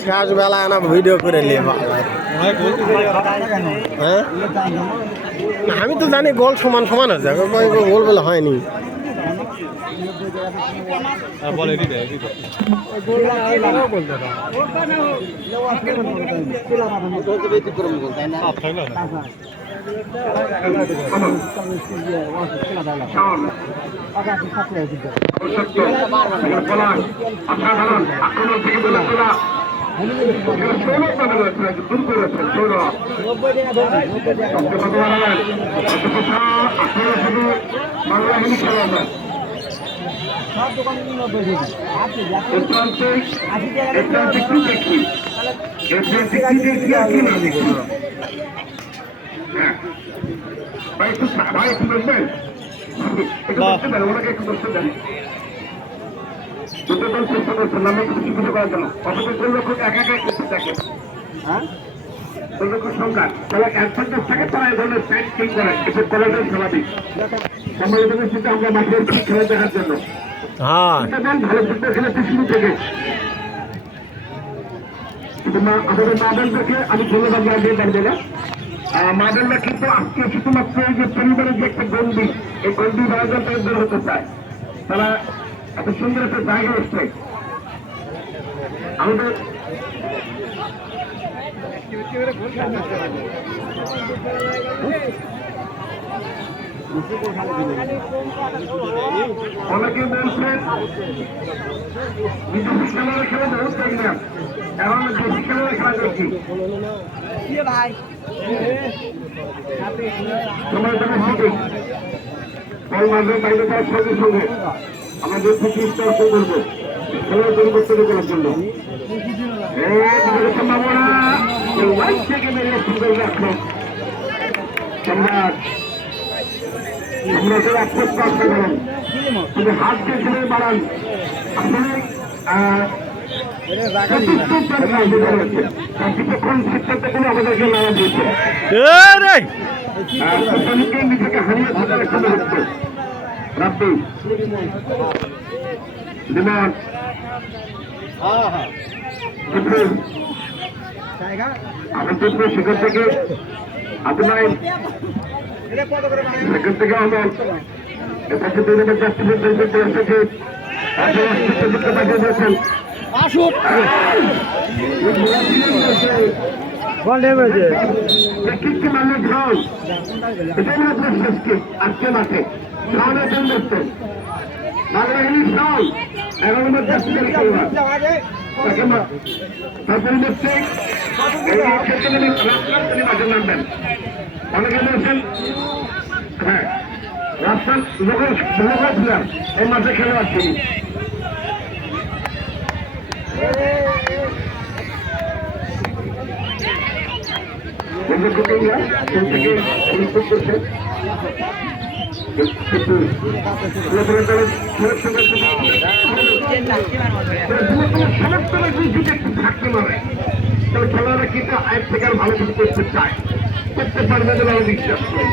শেষ বেলা না ভিডিও করে নিয়ে হ্যাঁ আমি তো জানি গোল সমান সমান আছে গোল বলে হয়নি সংখ্যা তারা অ্যাডভান্টেজ থাকে তারা এই ধরনের সাইড ঠিক করে এসব করাটাই স্বাভাবিক সম্মানিত উপস্থিতি আমরা মাঠের খেলা দেখার জন্য ভালো ফুটবল খেলেছে শুরু থেকে আমাদের মাদেরকে আমি ধন্যবাদ জানিয়ে পারবো না মাদেররা কিন্তু আজকে শুধুমাত্র এই যে পরিবারের যে একটা গন্ডি এই গন্ডি বাজার বের হতে চায় তারা এত সুন্দর একটা জায়গা এসছে আমাদের অনেকে বলছেন বিদেশি খেলার খেলা বহুত দেখলাম এখন দেশি খেলার খেলা দেখছি সময় বল মারবে বাইরে যাওয়ার সঙ্গে সঙ্গে আমাদের থেকে স্পর্শ করবো খেলার পরিবর্তন করার জন্য সম্ভাবনা থেকে বেরিয়ে সুন্দর রাখলো সম্রাট আমরা তো আফসোস করতে পারেন শুধু হাত দিয়ে খেলে বাড়ান আসলে আমাদেরকে নাড়া দিয়েছে নিজেকে হারিয়ে থাকার একটা মুহূর্ত রাব্বি বিমান আমাদের সেখান থেকে আপনার সেখান থেকে আমার এটাকে দুই নম্বর পাঠিয়ে দিয়েছেন আজকে মাঠে বাংলাদেশ সাউল 11 নম্বর পরিবর্তে মাঠে নামবেন অনেকে বলছেন হ্যাঁ রাস্তার লোকের ছিলাম এই মাঠে খেলে আসছি করছে খেলাটা কিন্তু আয়ের থেকে আর ভালো কিছু করতে চায় করতে পারবে বলে আমি বিশ্বাস করি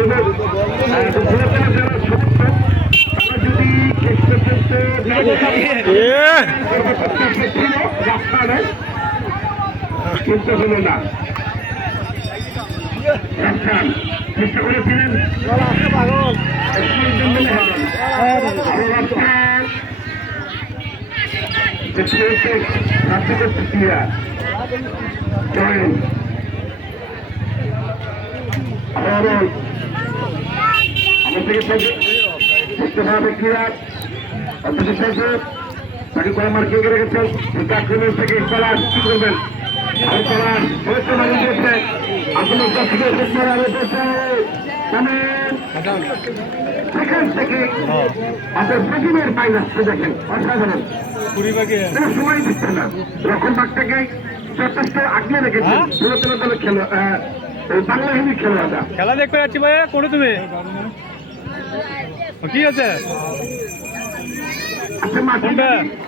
যারা সমর্থক তারা যদি রাস্তা নেয় কিন্তু হলো না চেষ্টা করেছিলেন তাকে কয় মার্কিং করে রেখেছেন আক্রমণ থেকে ইস্তালার কি করবেন সেখান থেকে আপনার সজীবের পাইল আসছে দেখেন অসাধারণ কোনো সময় দিচ্ছে না রক্ষণভাগ থেকে যথেষ্ট আগিয়ে রেখেছে পুরাতন দলের খেলা বাংলা হিন্দি খেলোয়াড়রা খেলা দেখতে যাচ্ছি ভাই করে তুমি ঠিক আছে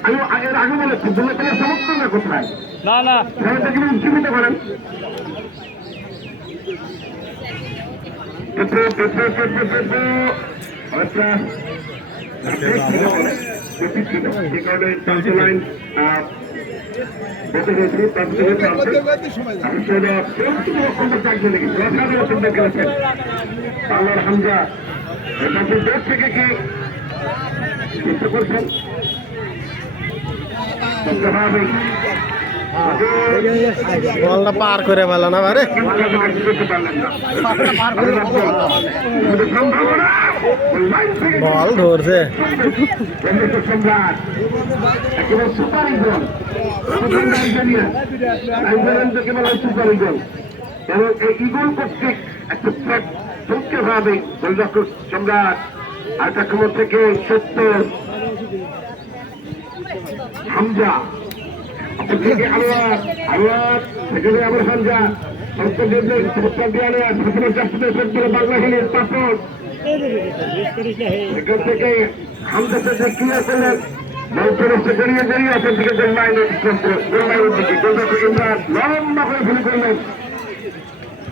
আমি আগের আগে বলেছি দলের খেলা সমর্থন না কোথায় না না খেলাটা কিন্তু উজ্জীবিত করেন বেঁচে গেছি তার থেকে আমি সেটা চাকরি লেগেছি চিন্তা করেছেন আল্লাহর হামজা এটাকে দূর থেকে কি চিন্তা করছেন বলটা পার করে পেল না বারে বল ধরছে সম্রাট একেবারে সুপার ইগল সুপার ইগল এবং এই ইগল কর্তৃক একটা চমকে ভাবে সম্রাট আর কাকুমর থেকে সত্য হামজা থেকে আলোয়ার আলোয়ার সেখানে আবার হামজা বাংলাহিনীর পাপড় সেখান থেকে হামজা থেকে ক্লিয়ার করলেন মঞ্চরসে গড়িয়ে গড়িয়ে আসেন থেকে গোলমাইনের দিকে ইমরান লম্বা করে ভুল করলেন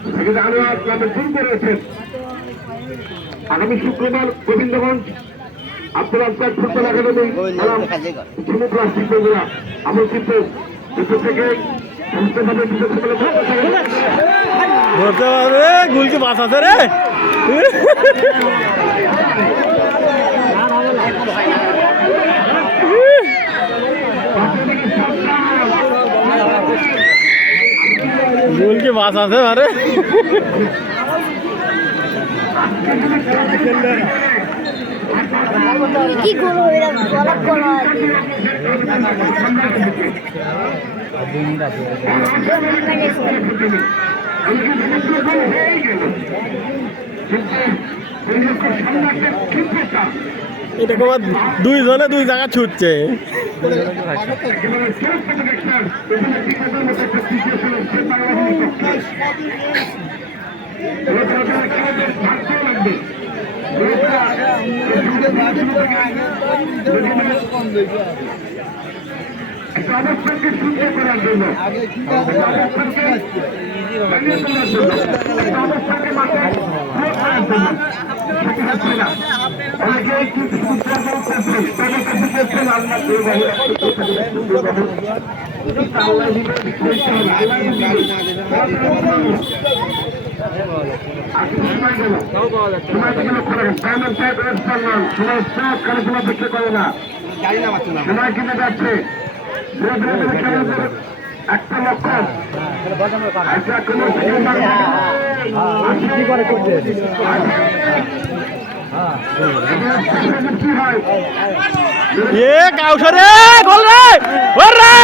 সেখানে আলোয়ার নামে চিনতে রয়েছেন আগামী শুক্রবার গোবিন্দগঞ্জ আব্দুল আজকার ফুটবল একাডেমি ঝুমুক রাষ্ট্রীয় বন্ধুরা আমার কিন্তু দুটো থেকে ধরতে পারবে গুলকি বাস আছে রে গুলকি বাস আছে আরে কি করবো এরা গলা করা এটা তোমার দুইজনে দুই জায়গা ছুটছে অবস্থানকে সুন্দর করার জন্য অবস্থানকে মাথায় অনেকেই কিন্তু উদযাপন করছেন তাদের কাছে করছেন আল্লাহ সময় কিনে যাচ্ছে একটা লক্ষ্য এ কাউসরে গোল রে গোল রে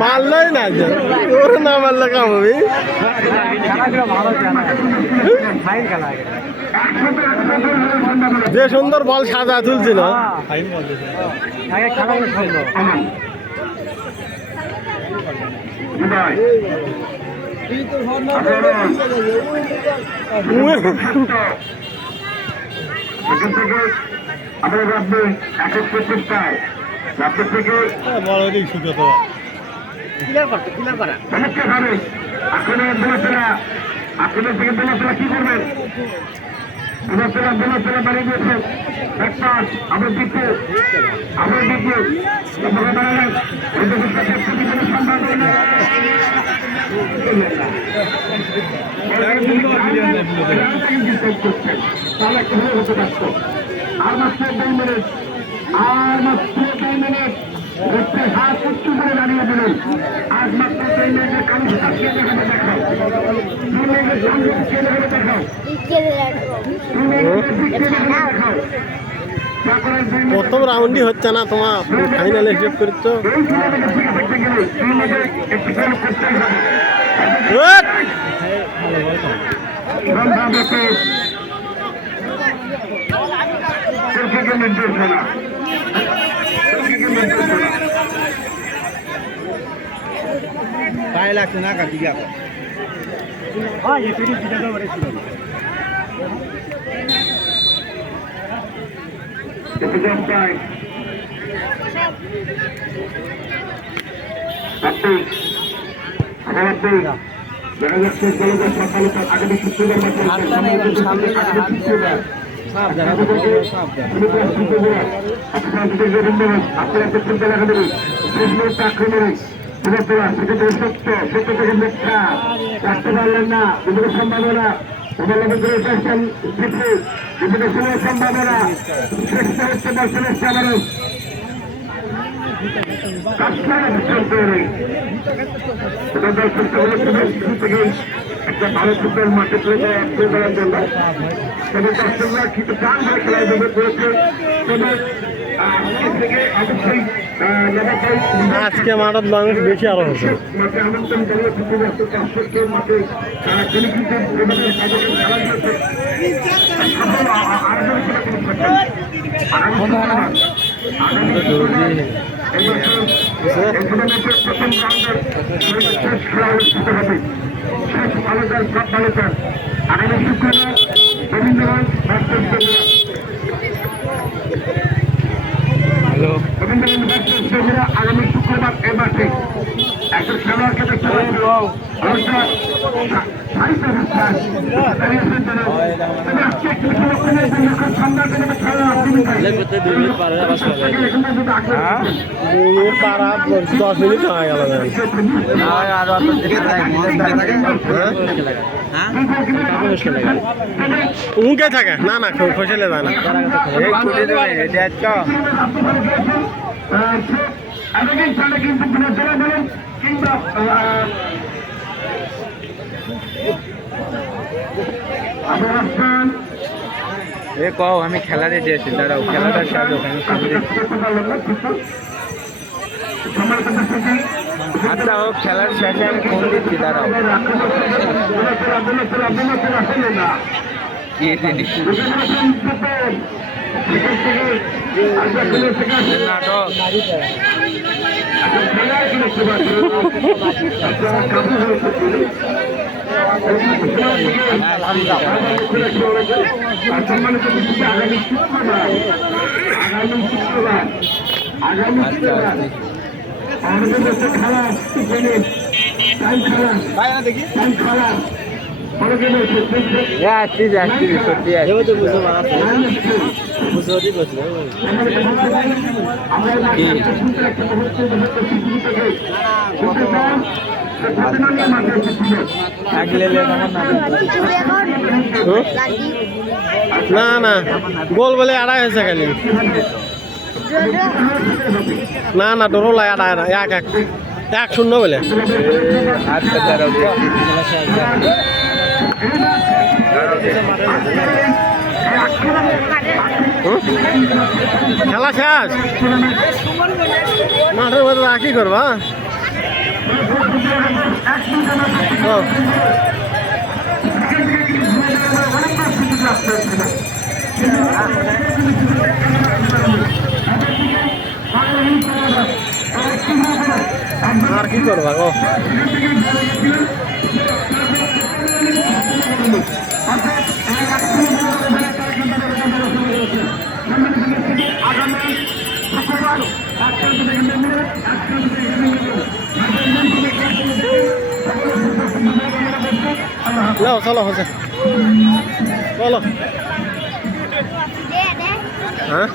মারলই না ওর না মারলে কাম হবে যে সুন্দর বল সাজা তুলছিল সেখান থেকে আপনার রাখবে একক প্রচেষ্টায় রাজ্যের থেকে চমৎকার হবে দোলাচলা আপনাদের থেকে দোলাচলা কি করবেন দোলাচলা বাড়িয়ে দিয়েছেন এক পাশ আবার দ্বিতীয় বাড়ালেন ওই দেশের সাথে সম্মান তাহলে একটা হলে হতে পারত আর মাত্র 2 মিনিট রক্তের হাত উচ্চ করে দাঁড়িয়ে দিলেন আজ মাত্র 2 মিনিটের কামিস্টার কে দেখাবে দেখাও 2 মিনিটের সংযোগ কে দেখাবে দেখাও 2 মিনিটের দিক কে দেখাবে দেখাও প্রথম রাউন্ডই হচ্ছে না তোমার ফাইনালে হিসেব করছো নির্দেশনা গায়ে লাগছে না কাটি গিয়ে দেখা যাচ্ছে আগামী শুক্রবার আপনারা চিন্তা লাগা দেবে সেটা সত্য সত্য থেকে মিথ্যা রাখতে পারলেন না বিভিন্ন সম্ভাবনা বিভিন্ন সময় সম্ভাবনা চেষ্টা হচ্ছে বর্ষণের সাধারণ একটা ভালো ফুটবল মাঠে করার জন্য তবে দর্শকরা কিন্তু প্রাণ ভরে খেলায় জমে পড়েছে তবে থেকে অবশ্যই আজকে মাঠের মানুষ বেশি আরো হচ্ছে মাঠে আমন্ত্রণ জানিয়ে ক্ষতিগ্রস্ত দর্শককে মাঠে তিনি কিন্তু প্রথম রাউন্ডের শেষ খেলা অনুষ্ঠিত হবে শেষ বালকার সব বালকার আগামী শুক্রবার রবীন্দ্রগঞ্জ আগামী শুক্রবার এ মাঠে একজন খেলোয়াড়কে দেখতে পারা 10 মিনিট হয়ে গেল উঁকে থাকে না না খসলে যায় না কিন্তু কিংবা কও আমি খেলা রেডি আছি দাঁড়াও খেলাটা শেষ ওখানে আচ্ছা ও খেলার শেষে আমি ফোন দিচ্ছি দাঁড়াও কি জিনিস নাটক না না গোল বলে আড়াই হয়েছে খালি না না ডোরো লাই আড়াই এক এক 1-0 বলে খেলা শেষ মাঠের মধ্যে কি করবা আর কি করবা গো लो चलो हो चलो हाँ